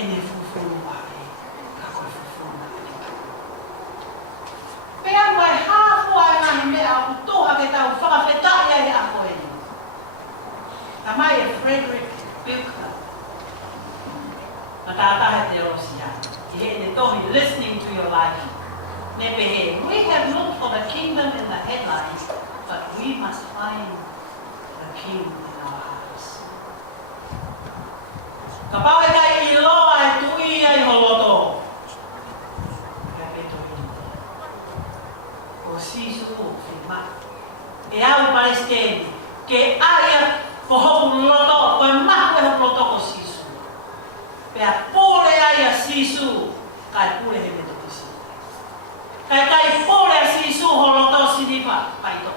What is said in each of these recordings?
ene fufuru wale kako fufuru pea mai hafu ai mai me au toha ke tau whakawhetai ai a koe na mai e Frederick Buechner na tātahe te osia i he ne tohi listening to your life nepehe we have looked for the kingdom in the headlines but we must find the king in our hearts ka pau e kai i loa e tui ai holoto ka peto hinte o sisu o whima e au Palestine ke aia ko hoku loto ko e mahu e hoku loto ko sisu pea pole aia sisu kai pule he meto kisi kai pole a sisu holoto sinipa paito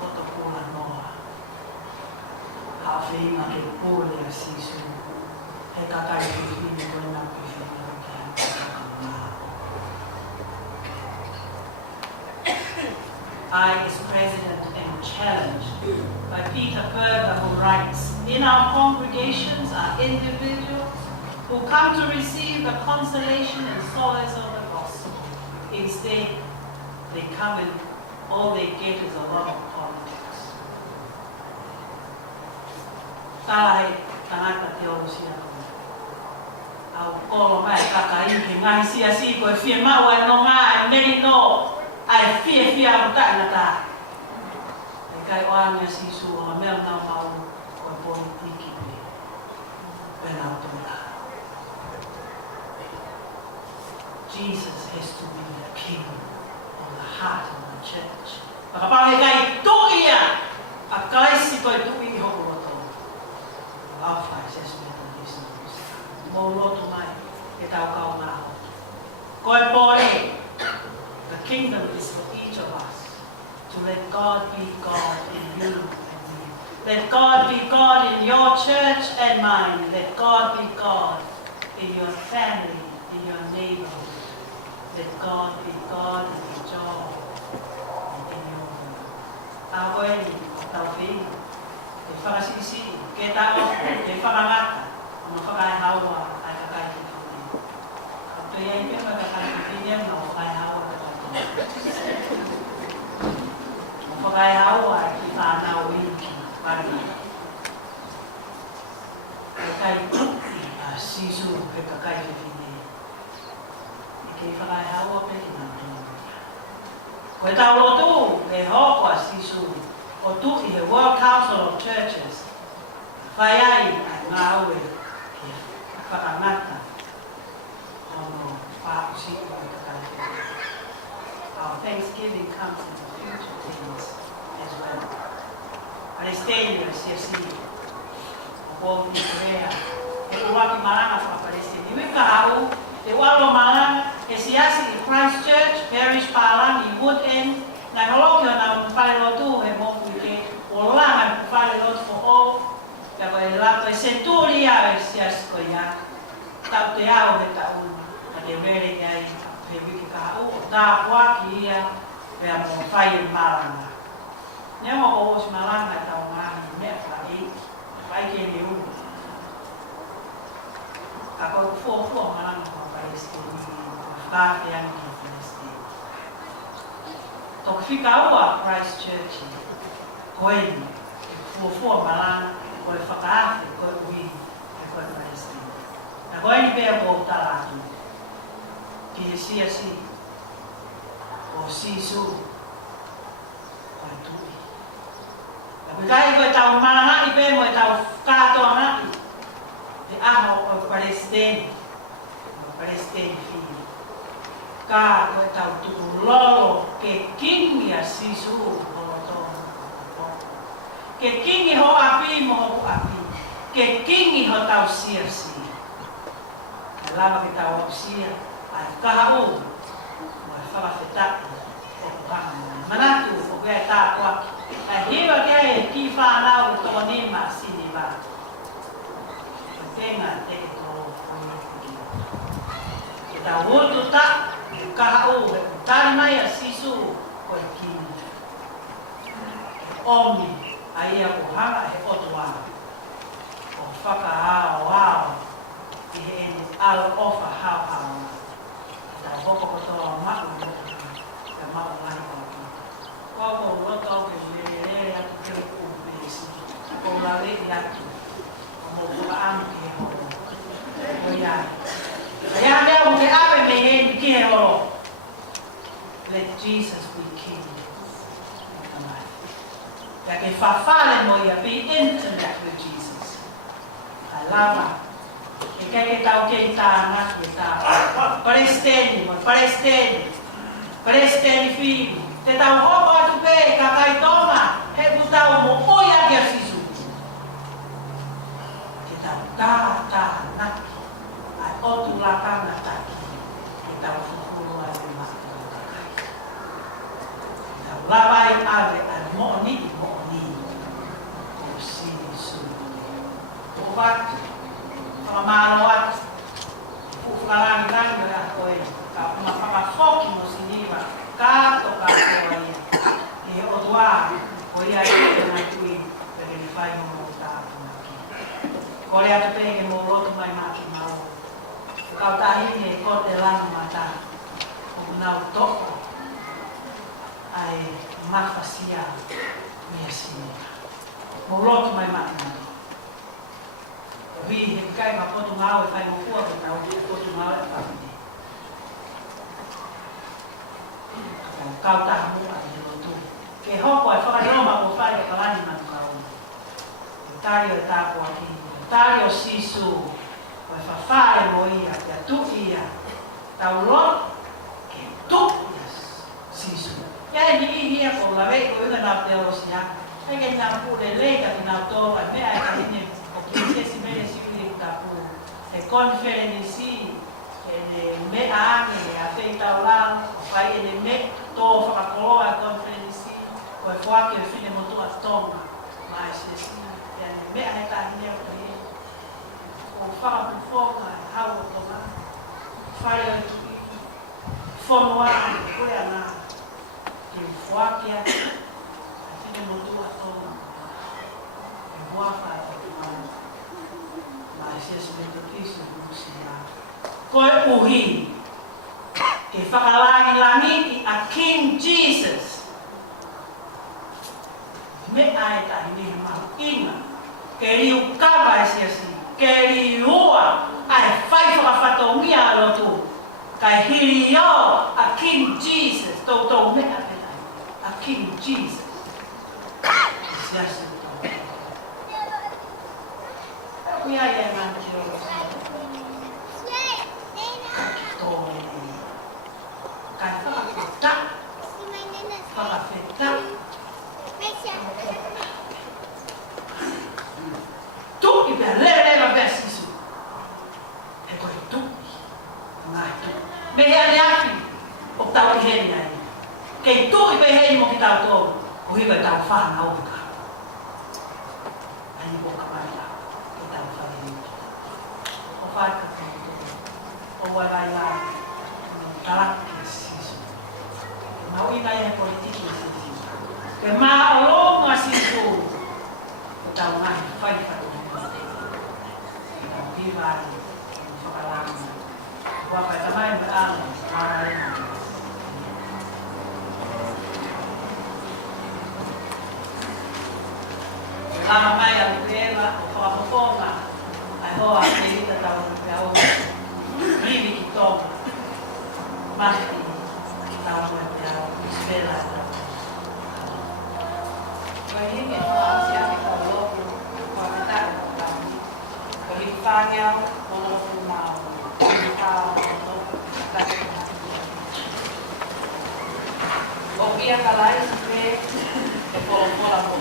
koto pula noa hawhinga ke pole a sisu he kakai whiwhine koe nā whiwhine ke hanga I, as president, am challenged by Peter Berger, who writes, in our congregations are individuals who come to receive the consolation and solace of the gospel. Instead, they come and all they get is a lot of politics. Tāhe tangata teolosia koe. Au kolo mai kakai ke ngai sia si koe whia mau e no ngā e meri no ai whia au tāna tā. E kai oangia sisu o mea nau mau koe politiki me. Koe nau tōna. Jesus has to be the king of the heart of the church. Whakapahe kai tuia a kaisi koe tui hoku roto. Alpha says Methodist. Mō roto mai e tau kau ngā hoto. Koe pōre, the kingdom is for each of us to let God be God in you and me. Let God be God in your church and mine. Let God be God in your family, in your neighborhood. Let God be God in your job and in your home. Tākoeni, tauwhini, te whakasisi, ke tāo, te whakangata, ama whakai haua ai kakai te tūne. Ka tui ei pēma kakai te tine, ma whakai haua te tūne. Ma whakai haua ai ki whānau inki, whānau. Kakai sisu ke kakai te tine. Ke whakai haua pe ki nā tūne. Koe tau lotu, e hoko a sisu, o tu i he World Council of Churches. Whai ai ngā aue ki whakangata ono whāpusi o e kakai. Our Thanksgiving comes in the future things as well. Palestina, CFC, o povo de Corea, e uwaki maranga wha Palestina. Iwi ka au, te walo maranga, e siasi i Christchurch, Parish Palang, i Woodend, na noloki o nā whare lotu he mofu i ke, o langa whare lotu for all, ya koe lato e centuria e siasi koe ia, tau te ao he tauma, a te were iai, he wiki ka au, o tā waki ia, rea mo whai e maranga. Nea mo o osi maranga e tau ngāhi, mea whai, whai ke ne uru. Ka koe fua maranga ko Palestina, whāke angi ki Palestina. Tōku whika ua Christchurch, koeni, e fua maranga, koe whakaafe, koe ui, e koe Palestina. Na koeni pēr ko taratu, ki he siasi, o sisu, koe tui. Na koe kai koe tau maranga i pēr mo e tau kātoa ngaki, te aho o Palestina, o Palestina fii. Ka koe tau tuku lolo ke kingi a sisu o tono. Ke kingi ho api mo ho api. Ke kingi ho tau sia si. Ka lama ke tau au sia, ai kaha o, mo e whakawhetaki o kuhanga. Manatu o kea tā kuaki. Ai hewa kia e ki whanau o tō nima sini wā. Tenga te tō whanau. Ke tau hotu tā, kaha o, tari mai a sisu koe kini. Omi, a ia ko hanga he otuana. O whaka ao Jesus we King. Ya ke whawhare mo ia be intimate with Jesus. I love her. E kai ke tau ke tāna ki e tā. Paresteni mo, paresteni. Paresteni whiu. Te tau hopo atu pē, ka kai tonga. He putau mo oia kia sisu. Ke tau tā naki. Ai otu la kanga taki. Ke tau whukuru ai te maki o kakai. Ke tau lawai ave ai mo'oni. O sisu. O watu. Whamamaro atu. Fufukarangi o a koe. Ka whakafoki mo siniwa. Kato ia. E o doa. Ko ia e na tui. Pere ni whai mo tātu maki. Kore atu pege mo roto mai maki mau. Kau tahini e ko te lana mata. O nau toko. Ai mawhasia. Mea sinira. Mo roto mai maki mau. Vi he kai ma potu ngau e whai mo kua ke tau potu ngau e whai. Kau taha mua i rotu. Ke hoko e whakaroma o whai e kalani manu kau. Tari o tāko aki. Tari o sisu. O e whawhare mo ia. Ia tu ia. Tau lot. Ke tu ia sisu. Ia ni ia ko lawe ko ina nā te o siya. Ai ke nā pule leika ki nā tōra. Mea e kahine. Kesi mene siwili kutapu. E konferenisi. E me ane. A feita o lang. Whai e me tō whakakoloa e konferenisi. Ko e whake e whine motu a tonga. Mai se si. E ane me ane tahine o te e. O whakapufonga e hau o tonga. Whare o ki. Whonua e koe ana. Ke whake a. E whine motu a tonga. E huafa e tonga. Mai se si me to kisi o kusia. Koe uhi. Ke whakalangi a King Jesus. Me ai tahi ni mahu inga. Ke riu kawa e siasi. Ke riua ai whai whakawhatongia a lotu. Kai hiri o a King Jesus. Tau me a petai. A King Jesus. Siasi tau. Kui ai e manti o kai whakawheta. Whakawheta. Tu i pia lera vesisu. E koe tu. Ngai tu. Me hea ne afi. O tau i heni ai. Kei tu i pe heni mo ki tau tō. O hiwa tau whana o ka. Ai ni boka mai la. Ki tau whani. O whai ka tu. O wai vai la. Taraki. Mau ina e politiki sisi. Ke maa olonga sisu. O tau ngai whai whatu. E tau piwari. Whakalanga. Whawhai tamai me ana. Maraina. Lama mai a luela o whakapoponga. Ai hoa te ita tau pe au. Rivi ki tonga. Mahti. Tau e te au, espera. Koe hinge whaasi ake kau loku, kua me tae o tau. Koe hiki whāngia, mono loku nāo. Hiki tāo, mono loku, tae o tau. O ia ka lai si pe, e polo moku.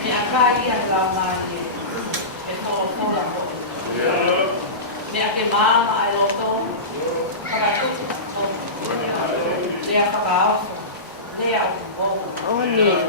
Me a kā ia lau mārie, e polo moku. Me a ke māma ai loto, whakatutu. Lea whakaawha, lea o bō. Oni. Yeah.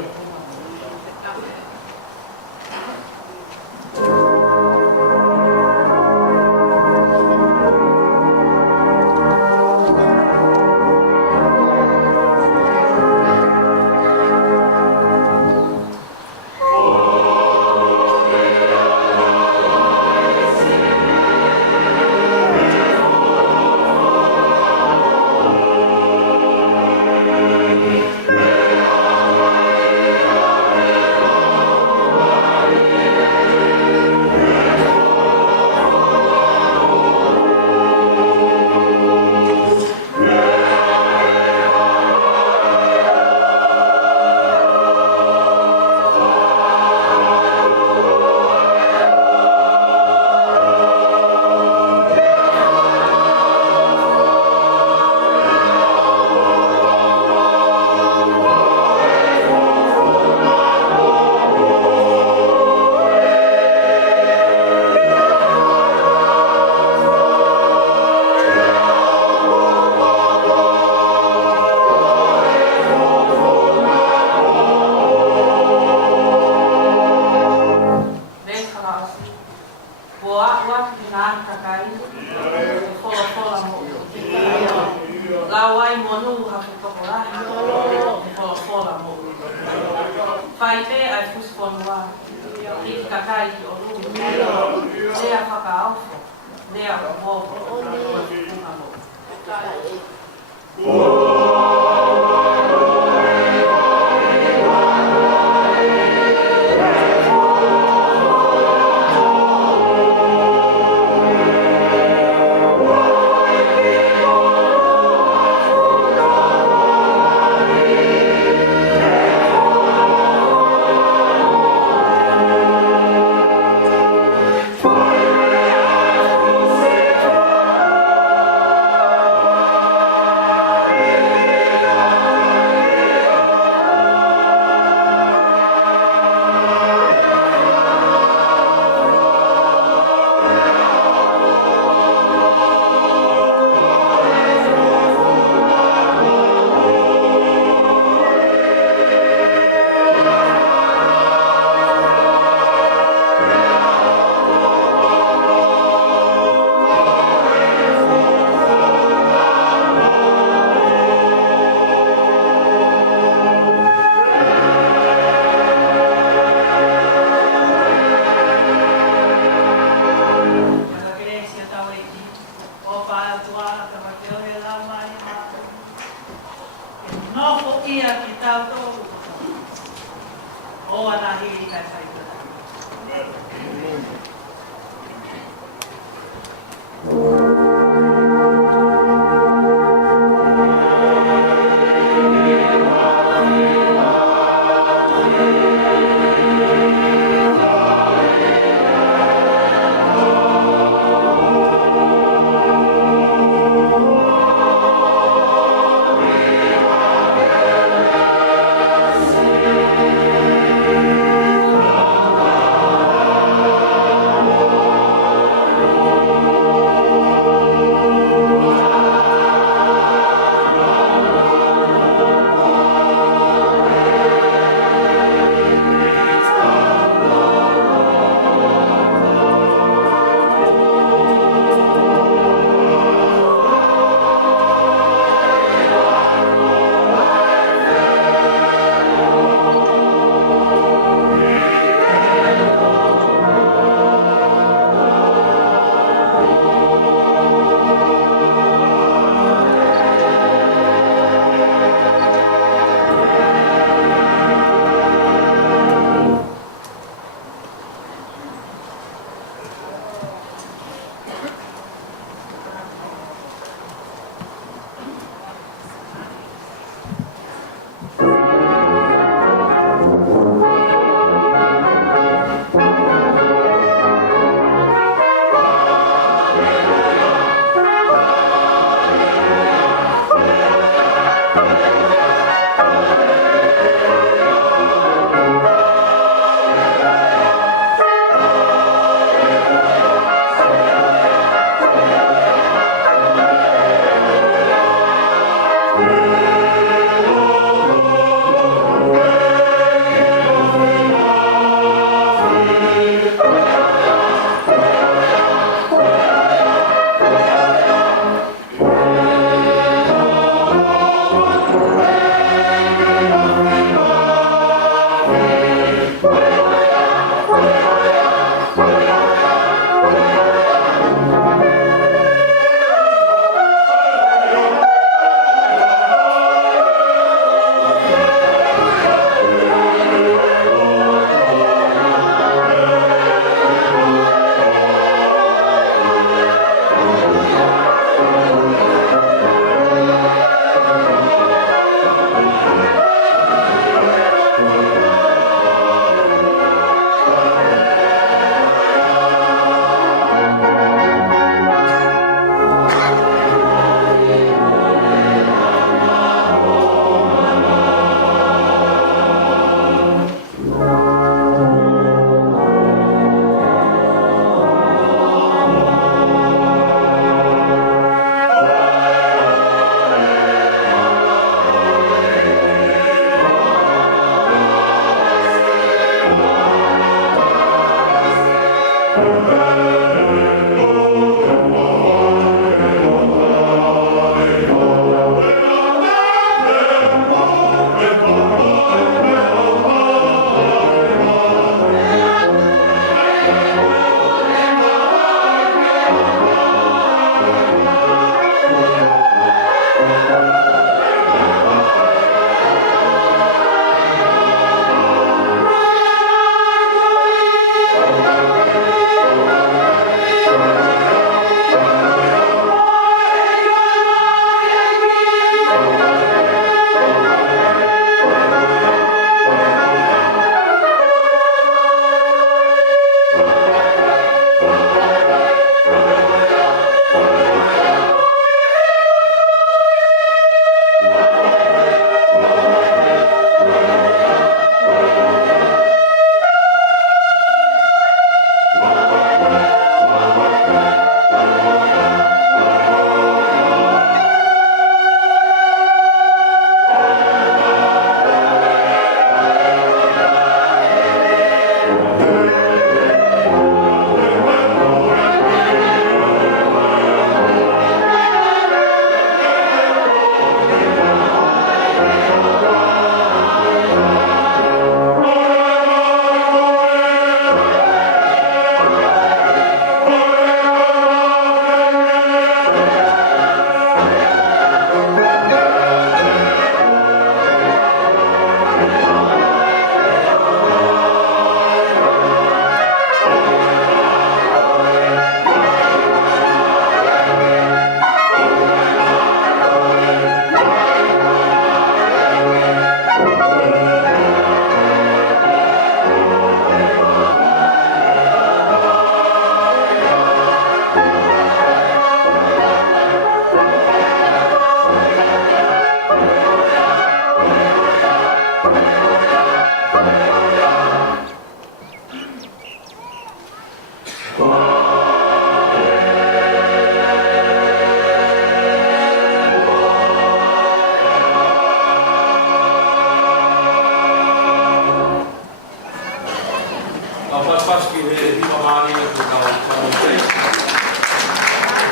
Boa ki nā kakai, e whola mo te Lawai monu hapu tokorahi, e whola mo. Whai pe ai fusponua, i kakai ki o rū. Lea whakaawho, lea mo, o te kunga mo. O ana hiri kai whaikura.